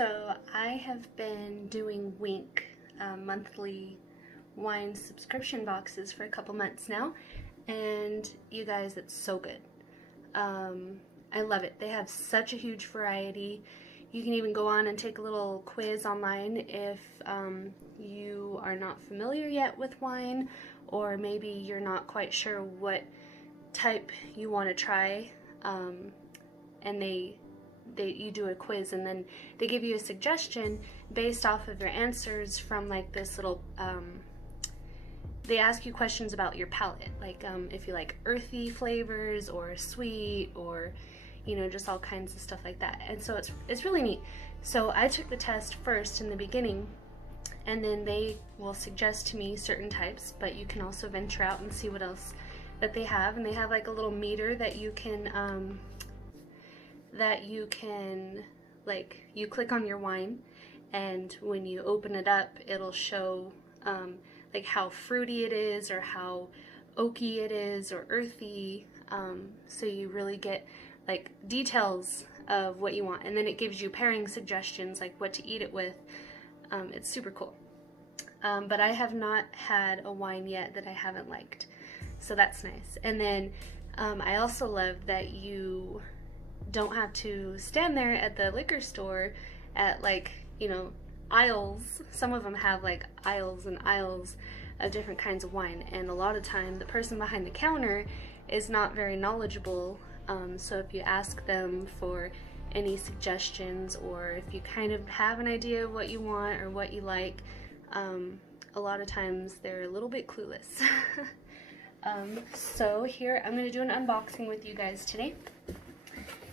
So I have been doing Winc monthly wine subscription boxes for a couple months now, and you guys, it's so good. I love it. They have such a huge variety. You can even go on and take a little quiz online if you are not familiar yet with wine, or maybe you're not quite sure what type you want to try, and you do a quiz, and then they give you a suggestion based off of your answers from like this little they ask you questions about your palate, like if you like earthy flavors or sweet, or you know, just all kinds of stuff like that. And so it's really neat. So I took the test first in the beginning, and then they will suggest to me certain types, but you can also venture out and see what else that they have. And they have like a little meter that you can like, you click on your wine, and when you open it up, it'll show like how fruity it is, or how oaky it is, or earthy, so you really get like details of what you want. And then it gives you pairing suggestions, like what to eat it with. It's super cool. But I have not had a wine yet that I haven't liked, so that's nice. And then I also love that you don't have to stand there at the liquor store at, like, you know, aisles. Some of them have like aisles and aisles of different kinds of wine, and a lot of time the person behind the counter is not very knowledgeable. So if you ask them for any suggestions, or if you kind of have an idea of what you want or what you like, a lot of times they're a little bit clueless. So here I'm going to do an unboxing with you guys today,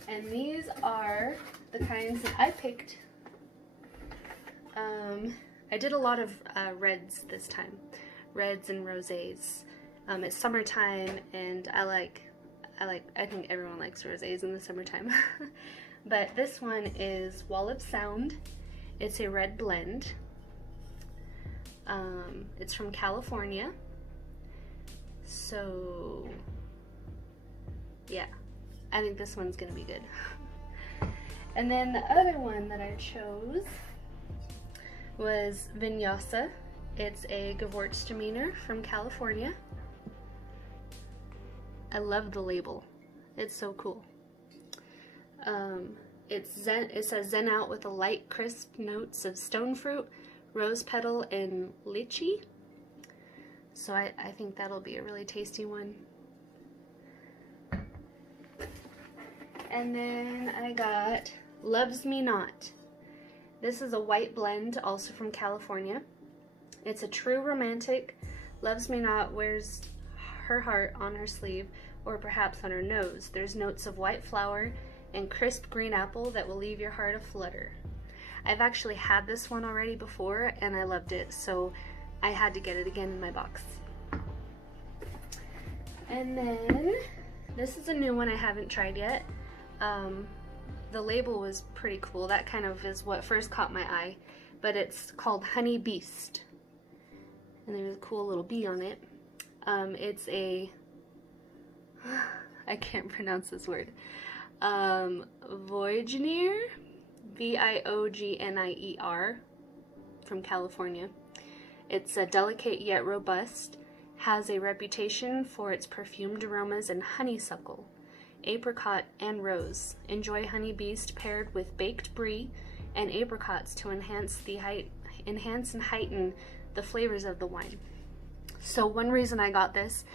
and these are the kinds that I picked. I did a lot of reds this time, reds and rosés. It's summertime, and I think everyone likes rosés in the summertime. But this one is Wallop Sound. It's a red blend. It's from California. So yeah, I think this one's gonna be good. And then the other one that I chose was Vinyasa. It's a Gewürztraminer from California. I love the label. It's so cool. It says Zen out with a light, crisp notes of stone fruit, rose petal, and lychee. So I think that'll be a really tasty one. And then I got Loves Me Not. This is a white blend, also from California. It's a true romantic. Loves Me Not wears her heart on her sleeve, or perhaps on her nose. There's notes of white flower and crisp green apple that will leave your heart aflutter. I've actually had this one already before, and I loved it, so I had to get it again in my box. And then this is a new one I haven't tried yet. The label was pretty cool. That kind of is what first caught my eye, but it's called Honey Beast, and there's a cool little bee on it. It's a, I can't pronounce this word, Viognier, Viognier, from California. It's a delicate yet robust, has a reputation for its perfumed aromas and honeysuckle, apricot, and rose. Enjoy Honey Beast paired with baked brie and apricots to enhance and heighten the flavors of the wine. So one reason I got this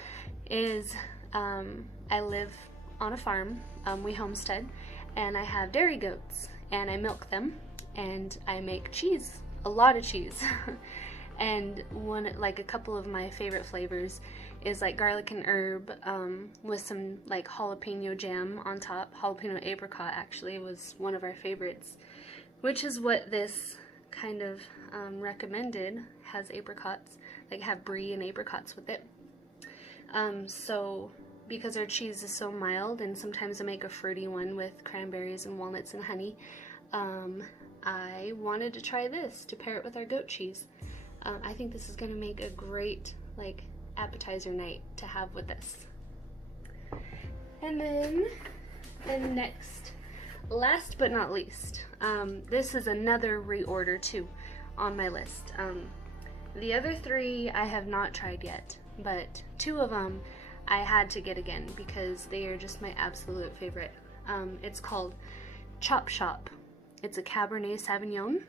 is I live on a farm, we homestead, and I have dairy goats, and I milk them, and I make cheese, a lot of cheese. And a couple of my favorite flavors is like garlic and herb with some like jalapeno jam on top. Jalapeno apricot actually was one of our favorites, which is what this kind of recommended. Has apricots, like have brie and apricots with it. So because our cheese is so mild, and sometimes I make a fruity one with cranberries and walnuts and honey, I wanted to try this to pair it with our goat cheese. I think this is going to make a great like appetizer night to have with this. And then the next last but not least, this is another reorder too on my list. The other 3 I have not tried yet, but 2 of them I had to get again because they are just my absolute favorite. It's called Chop Shop. It's a Cabernet Sauvignon,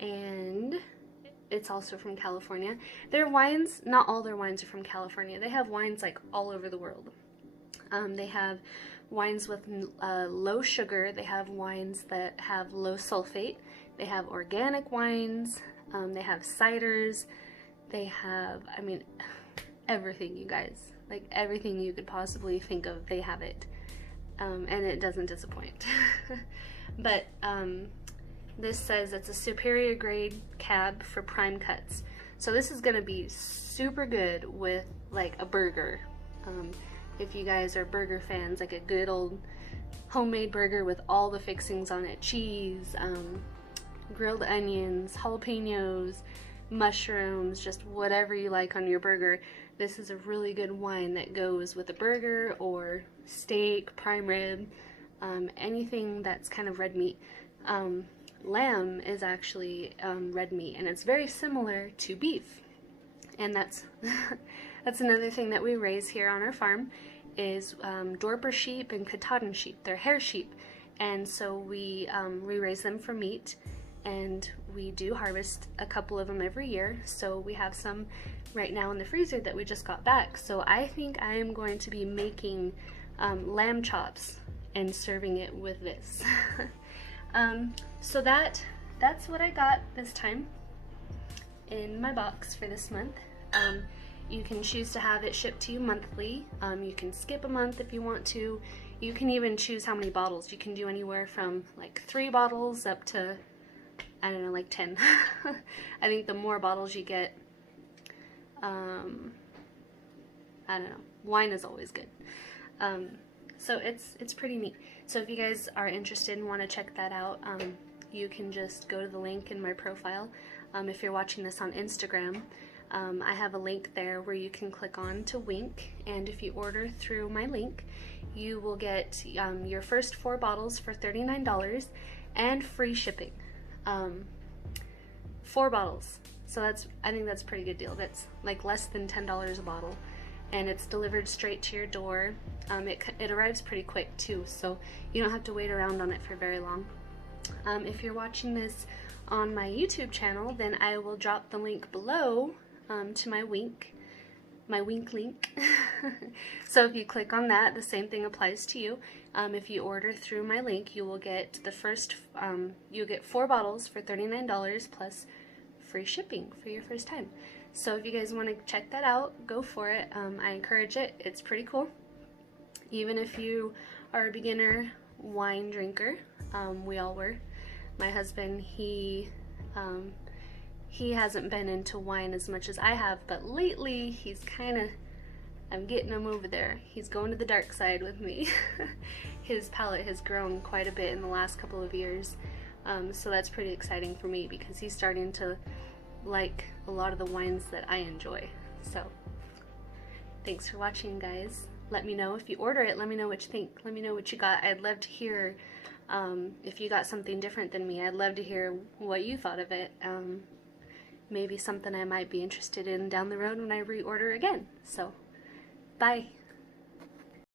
and it's also from California. Their wines, not all their wines are from California. They have wines like all over the world. They have wines with low sugar. They have wines that have low sulfate. They have organic wines. They have ciders. They have, I mean, everything, you guys. Like everything you could possibly think of, they have it. And it doesn't disappoint. But this says it's a superior grade cab for prime cuts. So this is going to be super good with like a burger. If you guys are burger fans, like a good old homemade burger with all the fixings on it. Cheese, grilled onions, jalapenos, mushrooms, just whatever you like on your burger. This is a really good wine that goes with a burger or steak, prime rib, anything that's kind of red meat. Lamb is actually red meat, and it's very similar to beef. And that's that's another thing that we raise here on our farm is Dorper sheep and Katahdin sheep. They're hair sheep, and so we raise them for meat, and we do harvest a couple of them every year. So we have some right now in the freezer that we just got back. So I think I am going to be making lamb chops and serving it with this. So that's what I got this time in my box for this month. You can choose to have it shipped to you monthly. You can skip a month if you want to. You can even choose how many bottles. You can do anywhere from like 3 bottles up to, I don't know, like 10. I think the more bottles you get, I don't know, wine is always good. So it's pretty neat. So if you guys are interested and want to check that out, you can just go to the link in my profile. If you're watching this on Instagram, I have a link there where you can click on to Winc, and if you order through my link, you will get your first 4 bottles for $39 and free shipping. 4 bottles. So I think that's a pretty good deal. That's like less than $10 a bottle, and it's delivered straight to your door. It arrives pretty quick too, so you don't have to wait around on it for very long. If you're watching this on my YouTube channel, then I will drop the link below to my Winc link. So if you click on that, the same thing applies to you. If you order through my link, you will get the first, you get 4 bottles for $39 plus free shipping for your first time. So if you guys want to check that out, go for it. I encourage it. It's pretty cool. Even if you are a beginner wine drinker, we all were. My husband, he hasn't been into wine as much as I have, but lately he's kind of, I'm getting him over there. He's going to the dark side with me. His palate has grown quite a bit in the last couple of years, so that's pretty exciting for me because he's starting to like a lot of the wines that I enjoy. So thanks for watching, guys. Let me know if you order it. Let me know what you think. Let me know what you got. I'd love to hear if you got something different than me. I'd love to hear what you thought of it. Maybe something I might be interested in down the road when I reorder again. So, bye.